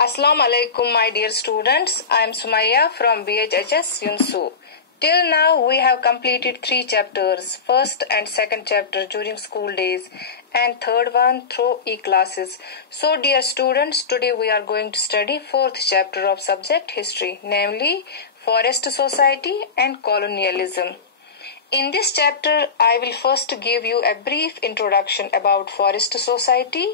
Assalamu alaikum, my dear students. I am Sumaya from BHHS Yunsu. Till now, we have completed 3 chapters, first and second chapter during school days, and third one through e-classes. So, dear students, today we are going to study 4th chapter of subject history, namely forest society and colonialism. In this chapter, I will first give you a brief introduction about forest society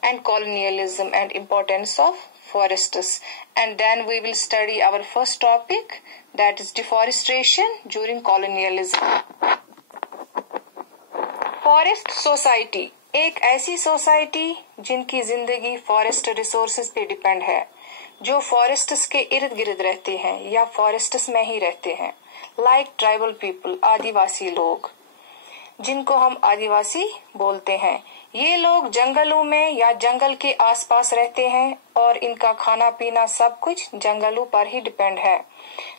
and colonialism and importance of forests, and then we will study our first topic, that is deforestation during colonialism. Forest society एक ऐसी society जिनकी जिंदगी forest resources पे depend है, जो forests के इर्द गिर्द रहते हैं या फॉरेस्ट्स में ही रहते हैं, लाइक ट्राइबल पीपल, आदिवासी लोग, जिनको हम आदिवासी बोलते हैं। ये लोग जंगलों में या जंगल के आसपास रहते हैं और इनका खाना पीना सब कुछ जंगलों पर ही डिपेंड है।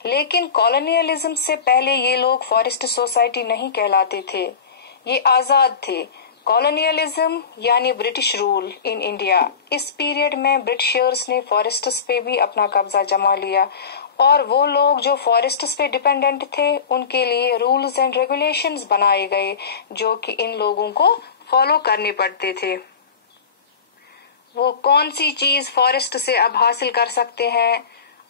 लेकिन कॉलोनियलिज्म से पहले ये लोग फॉरेस्ट सोसाइटी नहीं कहलाते थे, ये आजाद थे। कॉलोनियलिज्म यानी ब्रिटिश रूल इन इंडिया, इस पीरियड में ब्रिटिशर्स ने फॉरेस्ट्स पे भी अपना कब्जा जमा लिया और वो लोग जो फॉरेस्ट्स पे डिपेंडेंट थे उनके लिए रूल्स एंड रेगुलेशंस बनाए गए, जो कि इन लोगों को फॉलो करने पड़ते थे। वो कौन सी चीज फॉरेस्ट से अब हासिल कर सकते हैं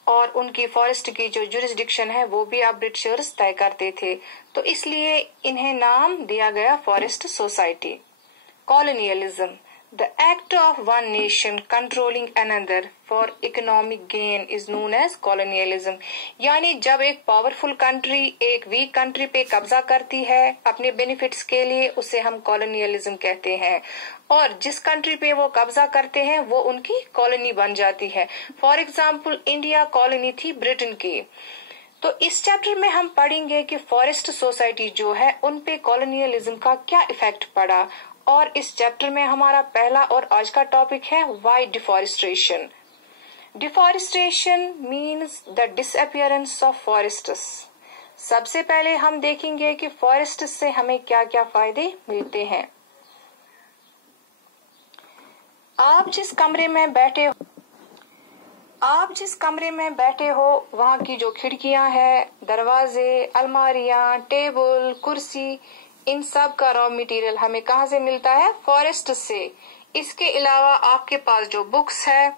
और उनकी फॉरेस्ट की जो जुरिस्डिक्शन है वो भी अब ब्रिटिशर्स तय करते थे, तो इसलिए इन्हें नाम दिया गया forest society. Colonialism, the act of one nation controlling another for economic gain is known as colonialism। यानी जब एक पावरफुल कंट्री एक वीक कंट्री पे कब्जा करती है अपने बेनिफिट्स के लिए, उसे हम कॉलोनियलिज्म कहते हैं, और जिस कंट्री पे वो कब्जा करते हैं वो उनकी कॉलोनी बन जाती है। फॉर एग्जाम्पल, इंडिया कॉलोनी थी ब्रिटेन की। तो इस चैप्टर में हम पढ़ेंगे कि फॉरेस्ट सोसाइटी जो है उन पे कॉलोनियलिज्म का क्या इफेक्ट पड़ा, और इस चैप्टर में हमारा पहला और आज का टॉपिक है why deforestation. Deforestation means the disappearance of forests. सबसे पहले हम देखेंगे कि फॉरेस्ट से हमें क्या क्या फायदे मिलते हैं। आप जिस कमरे में बैठे हो वहाँ की जो खिड़कियां हैं, दरवाजे, अलमारियां, टेबल, कुर्सी, इन सब का रॉ मटेरियल हमें कहाँ से मिलता है? फॉरेस्ट से। इसके अलावा आपके पास जो बुक्स है,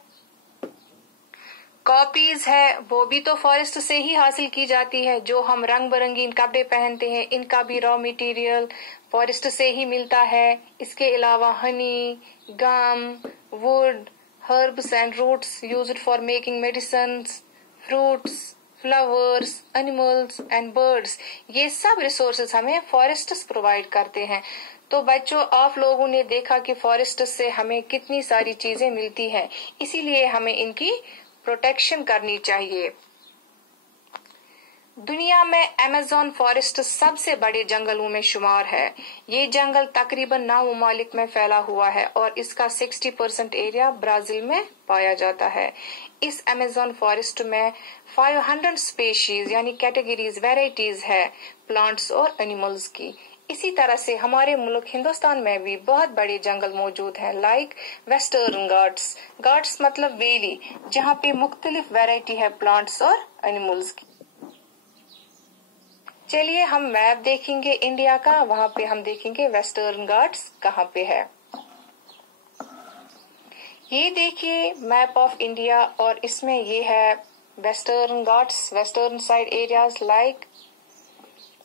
कॉपीज है, वो भी तो फॉरेस्ट से ही हासिल की जाती है। जो हम रंग बिरंगी कपड़े पहनते हैं, इनका भी रॉ मटेरियल फॉरेस्ट से ही मिलता है। इसके अलावा honey, gum, wood, herbs and roots used for making medicines, fruits, flowers, animals and birds, ये सब रिसोर्सेज हमें फॉरेस्ट्स प्रोवाइड करते हैं। तो बच्चों, आप लोगों ने देखा कि फॉरेस्ट से हमें कितनी सारी चीजें मिलती हैं, इसीलिए हमें इनकी प्रोटेक्शन करनी चाहिए। दुनिया में अमेज़न फॉरेस्ट सबसे बड़े जंगलों में शुमार है। ये जंगल तकरीबन 9 ममालिक में फैला हुआ है और इसका 60% एरिया ब्राजील में पाया जाता है। इस अमेज़न फॉरेस्ट में 500 स्पीशीज यानी कैटेगरीज, वेराइटीज है प्लांट्स और एनिमल्स की। इसी तरह से हमारे मुल्क हिंदुस्तान में भी बहुत बड़े जंगल मौजूद हैं, लाइक वेस्टर्न घाट्स। घाट्स मतलब वैली, जहाँ पे मुख्तलिफ वेराइटी है प्लांट्स और एनिमल्स की। चलिए हम मैप देखेंगे इंडिया का, वहाँ पे हम देखेंगे वेस्टर्न घाट्स कहाँ पे है। ये देखिए मैप ऑफ इंडिया, और इसमें ये है western Ghats, western side areas like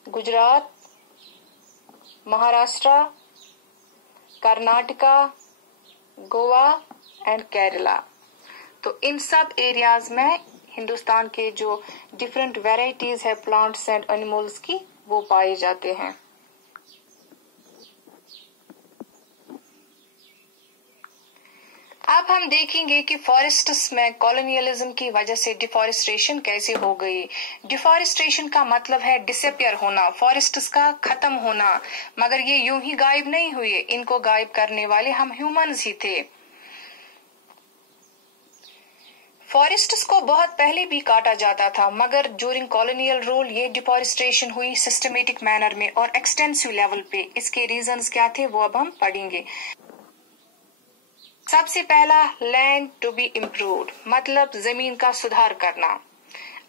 Gujarat, Maharashtra, Karnataka, Goa and Kerala. तो इन सब एरियाज में हिंदुस्तान के जो डिफरेंट वेराइटीज है प्लांट्स एंड एनिमल्स की, वो पाए जाते हैं। अब हम देखेंगे कि फॉरेस्ट्स में कॉलोनियलिज्म की वजह से डिफॉरेस्टेशन कैसे हो गई। डिफॉरेस्टेशन का मतलब है डिसअपियर होना, फॉरेस्ट्स का खत्म होना, मगर ये यूं ही गायब नहीं हुए, इनको गायब करने वाले हम ह्यूमंस ही थे। फॉरेस्ट्स को बहुत पहले भी काटा जाता था, मगर ड्यूरिंग कॉलोनियल रूल ये डिफॉरेस्टेशन हुई सिस्टमेटिक मैनर में और एक्सटेंसिव लेवल पे। इसके रीजंस क्या थे वो अब हम पढ़ेंगे। सबसे पहला, लैंड टू बी इम्प्रूव्ड, मतलब जमीन का सुधार करना।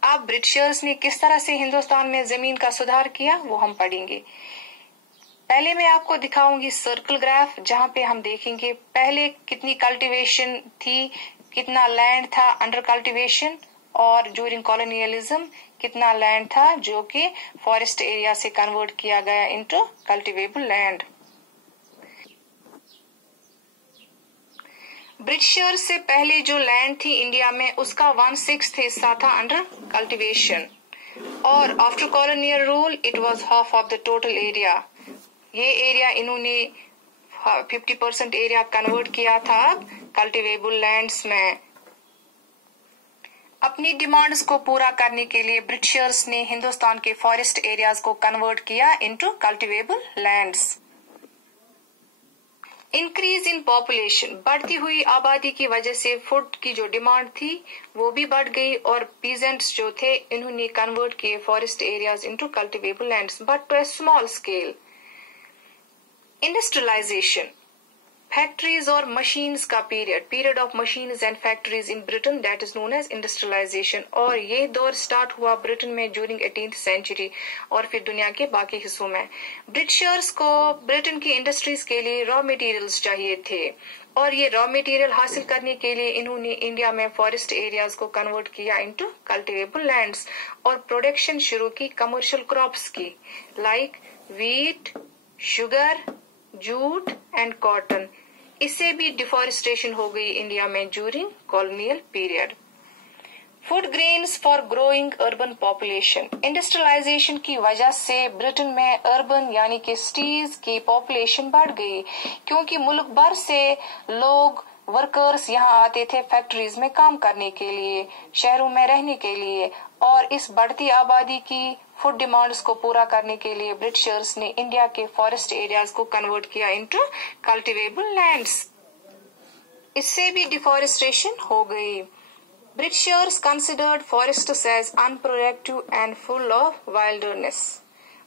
अब ब्रिटिशर्स ने किस तरह से हिंदुस्तान में जमीन का सुधार किया वो हम पढ़ेंगे। पहले मैं आपको दिखाऊंगी सर्कल ग्राफ, जहां पे हम देखेंगे पहले कितनी कल्टीवेशन थी, कितना लैंड था अंडर कल्टीवेशन, और ड्यूरिंग कॉलोनियलिज्म कितना लैंड था जो कि फॉरेस्ट एरिया से कन्वर्ट किया गया इनटू कल्टीवेबल लैंड। ब्रिटिशर्स से पहले जो लैंड थी इंडिया में उसका 1/6 हिस्सा था अंडर कल्टीवेशन, और after colonial rule it was half of the total area. ये एरिया इन्होंने 50% एरिया कन्वर्ट किया था कल्टीवेबल लैंड्स में। अपनी डिमांड्स को पूरा करने के लिए ब्रिटिशर्स ने हिंदुस्तान के फॉरेस्ट एरियाज को कन्वर्ट किया into cultivable lands. Increase in population, बढ़ती हुई आबादी की वजह से फूड की जो डिमांड थी वो भी बढ़ गई, और पीजेंट्स जो थे इन्होंने कन्वर्ट किए forest areas into cultivable lands, but to a small scale. Industrialisation, factories और मशीन्स का period of machines and factories in Britain, that is known as industrialisation. और ये दौर स्टार्ट हुआ ब्रिटेन में ड्यूरिंग 18th सेंचुरी और फिर दुनिया के बाकी हिस्सों में। ब्रिटिशर्स को ब्रिटेन की इंडस्ट्रीज के लिए रॉ मटेरियल्स चाहिए थे, और ये रॉ मटेरियल हासिल करने के लिए इन्होंने इंडिया में फॉरेस्ट एरियाज को कन्वर्ट किया इनटू कल्टीवेबल लैंड्स और प्रोडक्शन शुरू की कमर्शियल क्रॉप्स की, like wheat, sugar, jute and cotton. इससे भी डिफॉरेस्टेशन हो गई इंडिया में during colonial period. Food grains for growing urban population, industrialisation की वजह से ब्रिटेन में अर्बन यानी कि सिटीज की पॉपुलेशन बढ़ गई, क्योंकि मुल्क भर से लोग वर्कर्स यहाँ आते थे फैक्ट्रीज में काम करने के लिए, शहरों में रहने के लिए, और इस बढ़ती आबादी की फूड डिमांड्स को पूरा करने के लिए ब्रिटिशर्स ने इंडिया के फॉरेस्ट एरियाज को कन्वर्ट किया इनटू कल्टीवेबल लैंड्स। इससे भी डिफॉरेस्टेशन हो गई। Britishers considered forests as unproductive and full of wilderness.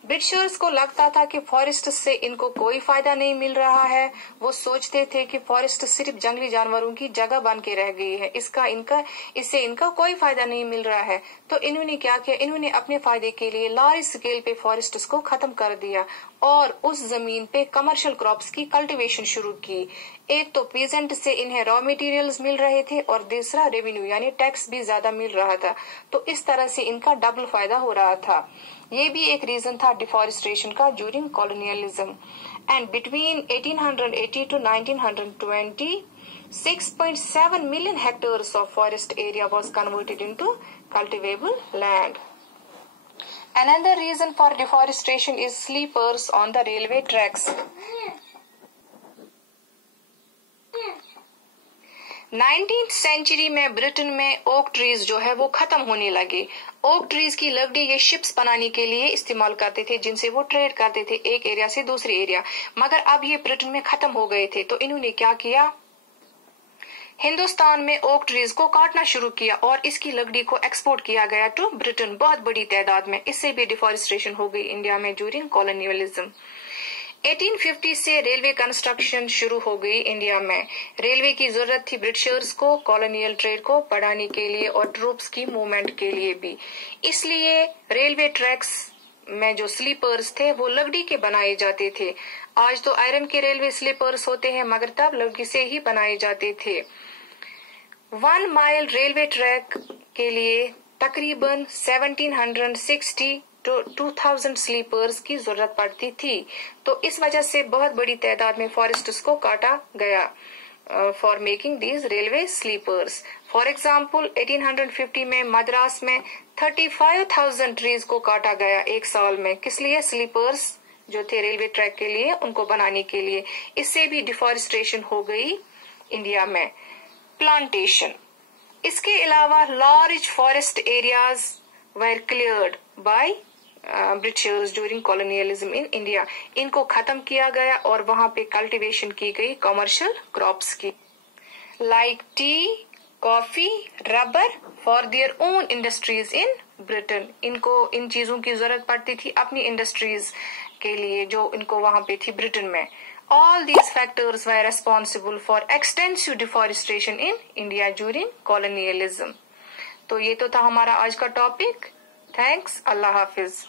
Britishers को लगता था कि फॉरेस्ट से इनको कोई फायदा नहीं मिल रहा है। वो सोचते थे कि फॉरेस्ट सिर्फ जंगली जानवरों की जगह बन के रह गई है, इससे इनका कोई फायदा नहीं मिल रहा है। तो इन्होंने क्या किया, इन्होंने अपने फायदे के लिए लार्ज स्केल पे फॉरेस्ट को खत्म कर दिया और उस जमीन पे कमर्शियल क्रॉप्स की कल्टीवेशन शुरू की। एक तो पीजेंट से इन्हें रॉ मटेरियल्स मिल रहे थे और दूसरा रेवेन्यू यानी टैक्स भी ज्यादा मिल रहा था, तो इस तरह से इनका डबल फायदा हो रहा था। ये भी एक रीजन था डिफॉरेस्टेशन का during colonialism. And between 1880 to 1920 6.7 million hectares of forest area was converted into cultivable land. Another reason for deforestation is sleepers on the railway tracks. 19th century में ब्रिटेन में ओक ट्रीज जो है वो खत्म होने लगे। Oak trees की लकड़ी ये शिप्स बनाने के लिए इस्तेमाल करते थे, जिनसे वो ट्रेड करते थे एक एरिया से दूसरे एरिया, मगर अब ये ब्रिटेन में खत्म हो गए थे। तो इन्होंने क्या किया, हिंदुस्तान में ओक ट्रीज को काटना शुरू किया और इसकी लकड़ी को एक्सपोर्ट किया गया टू ब्रिटेन बहुत बड़ी तादाद में। इससे भी डिफॉरेस्टेशन हो गई इंडिया में ड्यूरिंग कॉलोनियलिज्म। 1850 से रेलवे कंस्ट्रक्शन शुरू हो गई इंडिया में। रेलवे की जरूरत थी ब्रिटिशर्स को कॉलोनियल ट्रेड को बढ़ाने के लिए और ट्रूप्स की मूवमेंट के लिए भी। इसलिए रेलवे ट्रैक्स में जो स्लीपर्स थे वो लकड़ी के बनाए जाते थे। आज तो आयरन के रेलवे स्लीपर्स होते हैं, मगर तब लकड़ी से ही बनाए जाते थे। 1 माइल रेलवे ट्रैक के लिए तकरीबन 1760 तो 2000 स्लीपर्स की जरूरत पड़ती थी। तो इस वजह से बहुत बड़ी तादाद में फॉरेस्ट्स को काटा गया for making these railway sleepers. For example 1850 में मद्रास में 35,000 ट्रीज को काटा गया एक साल में। किस लिए, स्लीपर्स जो थे रेलवे ट्रैक के लिए उनको बनाने के लिए। इससे भी डिफॉरेस्टेशन हो गई इंडिया में। प्लांटेशन, इसके अलावा large forest areas were cleared by Britishers during colonialism in India. इनको खत्म किया गया और वहां पे कल्टीवेशन की गई कमर्शियल क्रॉप्स की, like T, coffee, rubber for their own industries in Britain. इनको इन चीजों की जरूरत पड़ती थी अपनी इंडस्ट्रीज के लिए जो इनको वहां पे थी ब्रिटेन में। All these factors were responsible for extensive deforestation in India during colonialism. तो ये तो था हमारा आज का टॉपिक. थैंक्स. अल्लाह हाफिज.